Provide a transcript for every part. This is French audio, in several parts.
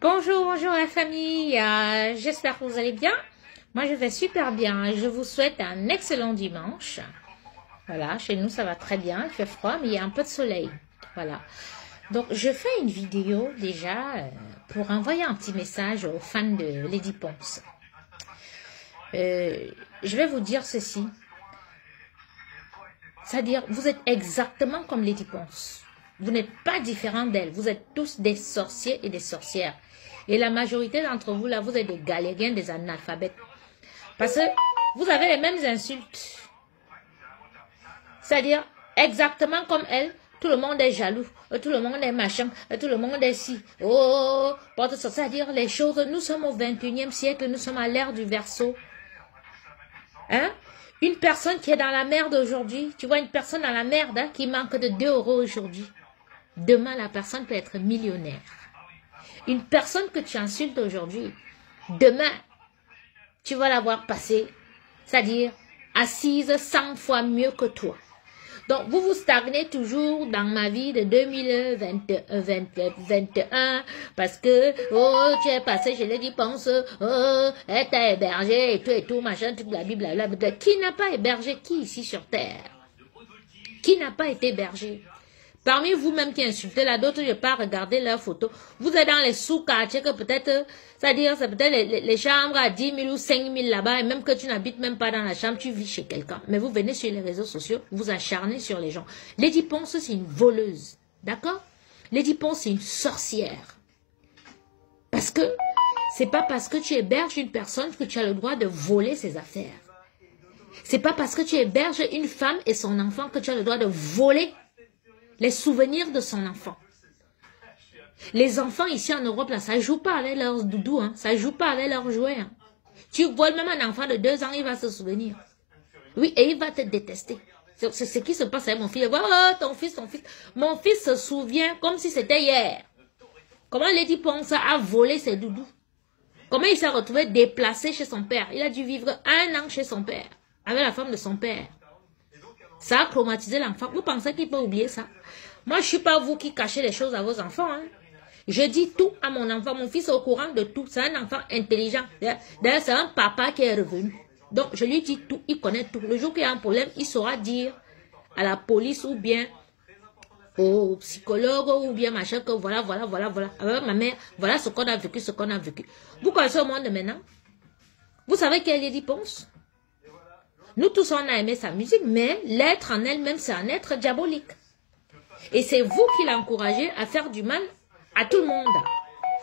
Bonjour, bonjour la famille, j'espère que vous allez bien. Moi je vais super bien, je vous souhaite un excellent dimanche. Voilà, chez nous ça va très bien, il fait froid mais il y a un peu de soleil. Voilà, donc je fais une vidéo déjà pour envoyer un petit message aux fans de Lady Ponce. Je vais vous dire ceci, c'est-à-dire vous êtes exactement comme Lady Ponce. Vous n'êtes pas différent d'elle, vous êtes tous des sorciers et des sorcières. Et la majorité d'entre vous, là, vous êtes des galériens, des analphabètes. Parce que vous avez les mêmes insultes. C'est-à-dire, exactement comme elle, tout le monde est jaloux, tout le monde est machin, tout le monde est si. Oh, c'est-à-dire les choses, nous sommes au 21e siècle, nous sommes à l'ère du Verseau. Hein? Une personne qui est dans la merde aujourd'hui, tu vois une personne dans la merde qui manque de 2 € aujourd'hui. Demain, la personne peut être millionnaire. Une personne que tu insultes aujourd'hui, demain, tu vas la voir passer, c'est-à-dire assise 100 fois mieux que toi. Donc, vous vous stagnez toujours dans ma vie de 2021 parce que, oh, tu es passé, je l'ai dit, pense, oh, elle t'a hébergé et tout, machin, toute la Bible, blablabla. Qui n'a pas hébergé qui ici sur terre? Qui n'a pas été hébergé? Parmi vous-même qui insultez là, d'autres, je n'ai pas regardé leurs photos. Vous êtes dans les sous-quartiers que peut-être, c'est-à-dire, c'est peut-être les chambres à 10 000 ou 5 000 là-bas, et même que tu n'habites même pas dans la chambre, tu vis chez quelqu'un. Mais vous venez sur les réseaux sociaux, vous acharnez sur les gens. Lady Ponce, c'est une voleuse. D'accord? Lady Ponce, c'est une sorcière. Parce que c'est pas parce que tu héberges une personne que tu as le droit de voler ses affaires. C'est pas parce que tu héberges une femme et son enfant que tu as le droit de voler les souvenirs de son enfant. Les enfants ici en Europe, là, ça ne joue pas avec leurs doudous, hein. Ça ne joue pas avec leurs jouets. Hein. Tu voles même un enfant de 2 ans, il va se souvenir. Oui, et il va te détester. C'est ce qui se passe avec mon fils. Oh, ton fils, ton fils. Mon fils se souvient comme si c'était hier. Comment Lady Ponce a volé ses doudous. Comment il s'est retrouvé déplacé chez son père. Il a dû vivre 1 an chez son père, avec la femme de son père. Ça a traumatisé l'enfant. Vous pensez qu'il peut oublier ça? Moi, je ne suis pas vous qui cachez les choses à vos enfants. Hein. Je dis tout à mon enfant. Mon fils est au courant de tout. C'est un enfant intelligent. D'ailleurs, c'est un papa qui est revenu. Donc, je lui dis tout. Il connaît tout. Le jour qu'il y a un problème, il saura dire à la police ou bien au psychologue ou bien machin que voilà. Avec ma mère, voilà ce qu'on a vécu, ce qu'on a vécu. Vous connaissez au monde de maintenant? Vous savez quelle est Lady Ponce? Nous tous, on a aimé sa musique, mais l'être en elle-même, c'est un être diabolique. Et c'est vous qui l'encouragez à faire du mal à tout le monde.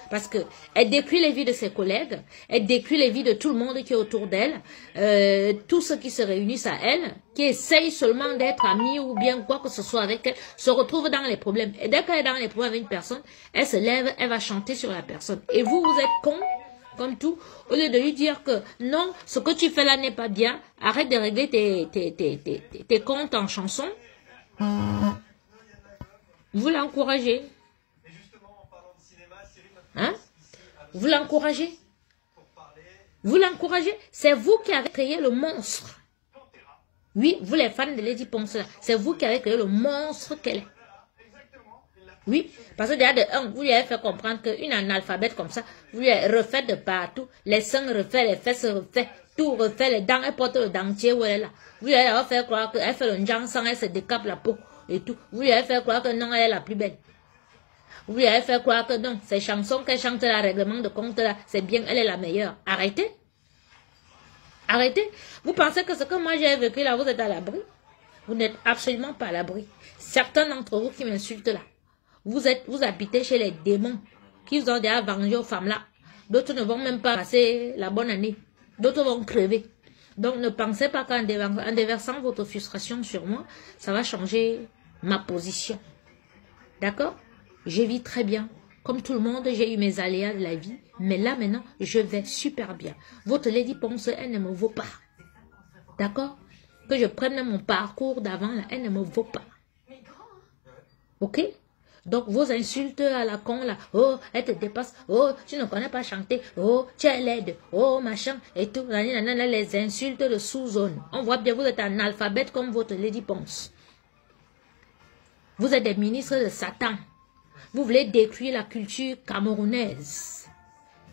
Parce qu'elle détruit les vies de ses collègues, elle détruit les vies de tout le monde qui est autour d'elle, tous ceux qui se réunissent à elle, qui essayent seulement d'être amis ou bien quoi que ce soit avec elle, se retrouvent dans les problèmes. Et dès qu'elle est dans les problèmes avec une personne, elle se lève, elle va chanter sur la personne. Et vous, vous êtes con comme tout, au lieu de lui dire que non, ce que tu fais là n'est pas bien, arrête de régler tes comptes en chanson, vous l'encouragez. Hein? Vous l'encouragez. Vous l'encouragez. C'est vous qui avez créé le monstre. Oui, vous les fans de Lady Ponce, c'est vous qui avez créé le monstre qu'elle est. Oui, parce que déjà de un, vous lui avez fait comprendre qu'une analphabète comme ça, vous lui avez refait de partout, les seins refait, les fesses refait, tout refait, les dents, elle porte le dentier où elle est là. Vous lui avez fait croire qu'elle fait le njang sang, elle se décape la peau et tout. Vous lui avez fait croire que non, elle est la plus belle. Vous lui avez fait croire que non, ces chansons qu'elle chante là, règlement de compte là, c'est bien, elle est la meilleure. Arrêtez. Arrêtez. Vous pensez que ce que moi j'ai vécu là, vous êtes à l'abri? Vous n'êtes absolument pas à l'abri. Certains d'entre vous qui m'insultent là, vous habitez chez les démons qui vous ont déjà vengé aux femmes là. D'autres ne vont même pas passer la bonne année. D'autres vont crever. Donc ne pensez pas qu'en déversant votre frustration sur moi, ça va changer ma position. D'accord? Je vis très bien. Comme tout le monde, j'ai eu mes aléas de la vie. Mais là maintenant, je vais super bien. Votre Lady Ponce, elle ne me vaut pas. D'accord? Que je prenne mon parcours d'avant, là, elle ne me vaut pas. Ok? Donc, vos insultes à la con, là, oh, elle te dépasse, oh, tu ne connais pas chanter, oh, tu es laide, oh, machin, et tout, les insultes de sous-zone. On voit bien, vous êtes un alphabète comme votre Lady Ponce. Vous êtes des ministres de Satan. Vous voulez détruire la culture camerounaise.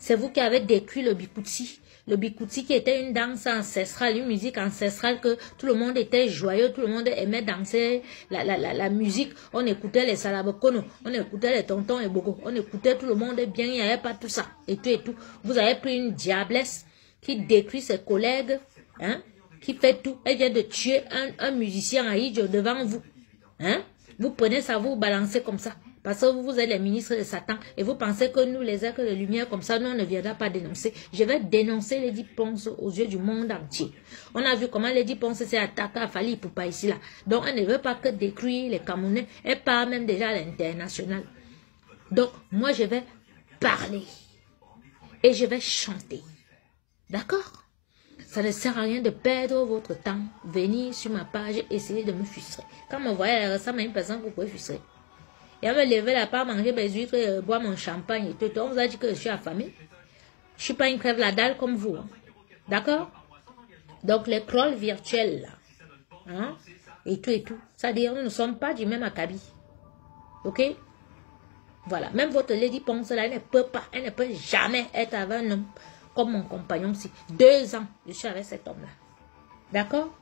C'est vous qui avez détruit le bikouti. Le bikouti qui était une danse ancestrale, une musique ancestrale que tout le monde était joyeux, tout le monde aimait danser la musique. On écoutait les salabokono, on écoutait les tontons et boko, on écoutait tout le monde bien, il n'y avait pas tout ça et tout et tout. Vous avez pris une diablesse qui détruit ses collègues, hein, qui fait tout. Elle vient de tuer un musicien à Idjo devant vous. Hein? Vous prenez ça, vous balancez comme ça. Parce que vous êtes les ministres de Satan et vous pensez que nous, les êtres de lumière, comme ça, nous, on ne viendra pas dénoncer. Je vais dénoncer Lady Ponce aux yeux du monde entier. On a vu comment Lady Ponce s'est attaquée à Fali Ipupa ici, là. Donc, elle ne veut pas que détruire les Camerounais. Elle part même déjà à l'international. Donc, moi, je vais parler et je vais chanter. D'accord? Ça ne sert à rien de perdre votre temps. Venir sur ma page, essayer de me frustrer. Quand me voyez, elle ressemble à une personne que vous pouvez frustrer. Et elle me lever là, pas manger mes huîtres, boire mon champagne et tout. On vous a dit que je suis affamée. Je ne suis pas une crève la dalle comme vous. Hein. D'accord? Donc, les trolls virtuels, là, hein, et tout, c'est-à-dire, nous ne sommes pas du même acabit. Ok? Voilà. Même votre Lady Ponce, là, elle ne peut jamais être avec un homme comme mon compagnon. Si 2 ans, je suis avec cet homme-là. D'accord?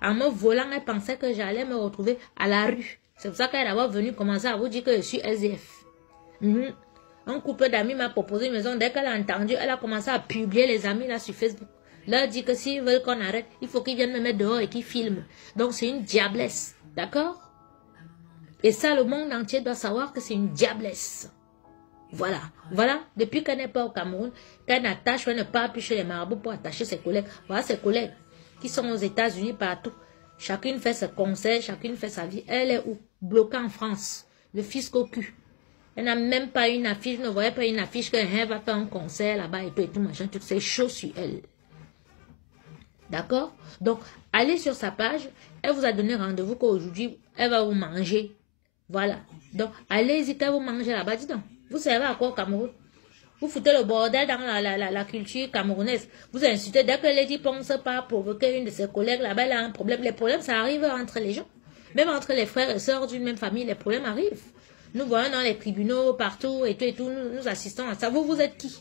En me volant, elle pensait que j'allais me retrouver à la rue. C'est pour ça qu'elle est venue commencer à vous dire que je suis SDF. Un couple d'amis m'a proposé une maison. Dès qu'elle a entendu, elle a commencé à publier les amis là sur Facebook. Leur dit que s'ils veulent qu'on arrête, il faut qu'ils viennent me mettre dehors et qu'ils filment. Donc c'est une diablesse. D'accord? Et ça, le monde entier doit savoir que c'est une diablesse. Voilà. Voilà. Depuis qu'elle n'est pas au Cameroun, qu'elle n'attache, elle ne part plus chez les marabouts pour attacher ses collègues. Voilà ses collègues qui sont aux États-Unis partout. Chacune fait ses concerts, chacune fait sa vie. Elle est où? Bloquée en France. Le fisc au cul. Elle n'a même pas une affiche. Je ne voyais pas une affiche qu'elle va faire un concert là-bas et tout machin. Tout c'est chaud sur elle. D'accord? Donc, allez sur sa page. Elle vous a donné rendez-vous qu'aujourd'hui, elle va vous manger. Voilà. Donc, allez-y qu'elle vous mange là-bas. Dis donc, vous savez à quoi au Cameroun? Vous foutez le bordel dans la culture camerounaise. Vous insultez. Dès que Lady Ponce part provoquer une de ses collègues là-bas, elle a un problème. Les problèmes, ça arrive entre les gens. Même entre les frères et sœurs d'une même famille, les problèmes arrivent. Nous voyons dans les tribunaux, partout, et tout, nous assistons à ça. Vous êtes qui?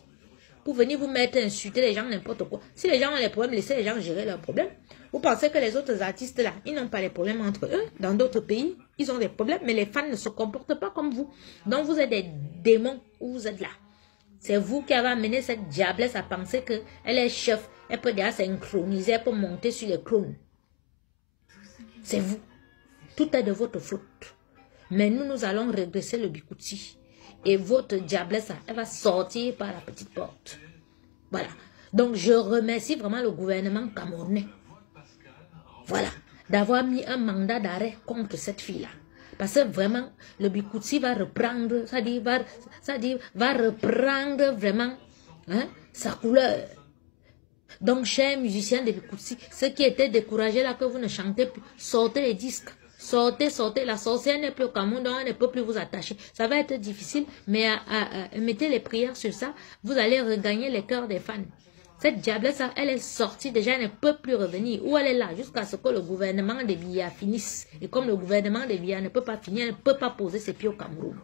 Pour venir vous mettre, insulter les gens, n'importe quoi. Si les gens ont les problèmes, laissez les gens gérer leurs problèmes. Vous pensez que les autres artistes là, ils n'ont pas les problèmes entre eux? Dans d'autres pays, ils ont des problèmes, mais les fans ne se comportent pas comme vous. Donc vous êtes des démons où vous êtes là. C'est vous qui avez amené cette diablesse à penser qu'elle est chef. Elle peut déjà synchroniser, elle peut monter sur les clones. C'est vous. Tout est de votre faute. Mais nous allons redresser le bikouti. Et votre diablesse, elle va sortir par la petite porte. Voilà. Donc, je remercie vraiment le gouvernement camerounais. Voilà. D'avoir mis un mandat d'arrêt contre cette fille-là. Parce que vraiment, le bikouti va reprendre, va reprendre vraiment sa couleur. Donc, chers musiciens de bikouti, ceux qui étaient découragés là que vous ne chantez plus, sortez les disques. Sortez, la sorcière n'est plus au Cameroun, donc elle ne peut plus vous attacher. Ça va être difficile, mais mettez les prières sur ça, vous allez regagner les cœurs des fans. Cette diablesse, elle est sortie déjà, elle ne peut plus revenir. Où elle est là, jusqu'à ce que le gouvernement de Biya finisse. Et comme le gouvernement de Biya ne peut pas finir, elle ne peut pas poser ses pieds au Cameroun.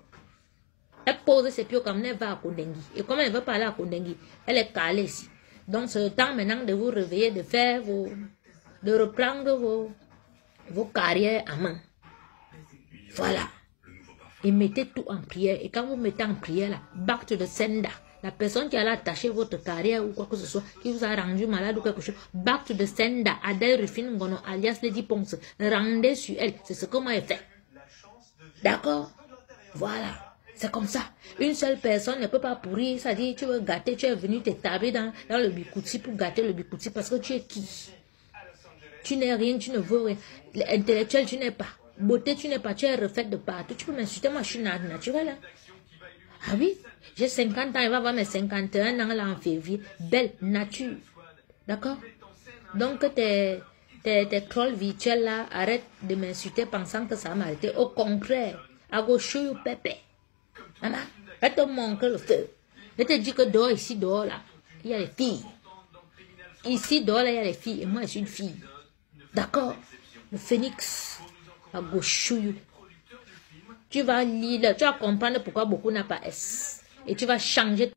Elle pose ses pieds au Cameroun, elle va à Kondengi. Et comme elle ne veut pas aller à Kondengi, elle est calée ici. Donc c'est le temps maintenant de vous réveiller, de faire de reprendre vos carrières à main. Voilà. Et mettez tout en prière. Et quand vous mettez en prière, là, back to the sender. La personne qui a attaché votre carrière ou quoi que ce soit, qui vous a rendu malade ou quelque chose, back to the sender. Adèle Rufine Ngono, alias Lady Ponce. Rendez sur elle. C'est ce que moi j'ai fait. D'accord? Voilà. C'est comme ça. Une seule personne ne peut pas pourrir. Ça dit, tu veux gâter, tu es venu t'établir dans le bikouti pour gâter le bikouti parce que tu es qui? Tu n'es rien, tu ne veux rien. Intellectuel, tu n'es pas. Beauté, tu n'es pas. Tu es refaite de partout. Tu peux m'insulter, moi je suis naturelle. Hein? Ah oui, j'ai 50 ans, il va avoir mes 51 ans là en février. Belle nature. D'accord? Donc tes trolls virtuels là, arrête de m'insulter pensant que ça va m'arrêter. Au contraire, à gauche, ou pépé. Maman, va te montrer le feu. Je te dis que dehors, ici, dehors là, il y a les filles. Ici, dehors là, il y a les filles. Et moi, je suis une fille. D'accord? Le phénix, à gauche. Tu vas lire, tu vas comprendre pourquoi beaucoup n'a pas S. Et tu vas changer.